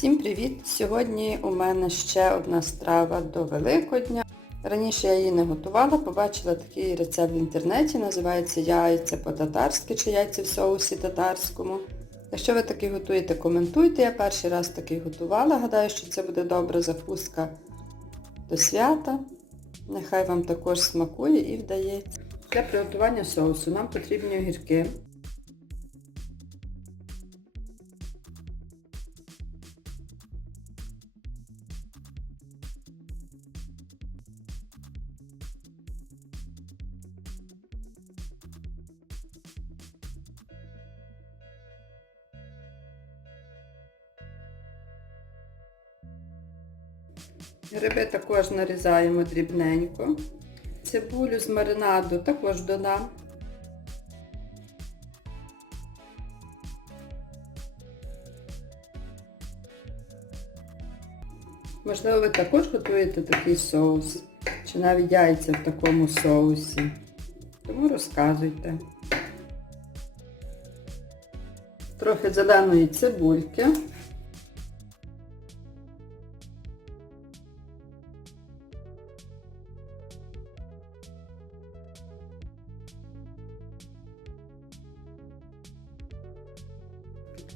Всім привіт! Сьогодні у мене ще одна страва до Великодня. Раніше я її не готувала, побачила такий рецепт в інтернеті, називається яйця по-татарськи чи яйця в соусі татарському. Якщо ви такий готуєте, коментуйте. Я перший раз такий готувала. Гадаю, що це буде добра закуска до свята. Нехай вам також смакує і вдається. Для приготування соусу нам потрібні огірки. Гриби також нарізаємо дрібненько. Цибулю з маринаду також додам. Можливо, ви також готуєте такий соус, чи навіть яйця в такому соусі. Тому розказуйте. Трохи зеленої цибульки.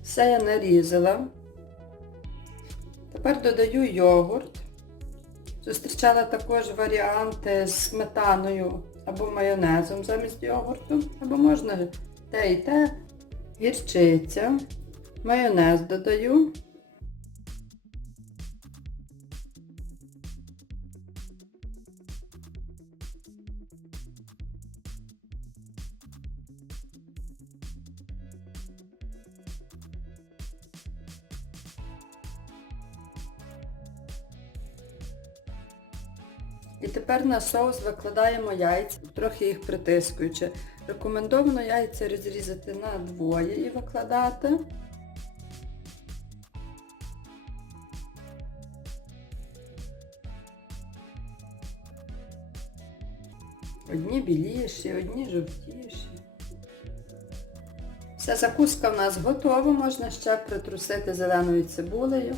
Все я нарізала. Тепер додаю йогурт. Зустрічала також варіанти з сметаною або майонезом замість йогурту. Або можна те і те. Гірчиця. Майонез додаю. І тепер на соус викладаємо яйця, трохи їх притискуючи. Рекомендовано яйця розрізати на двоє і викладати. Одні біліші, одні жовтіші. Вся закуска в нас готова, можна ще притрусити зеленою цибулею.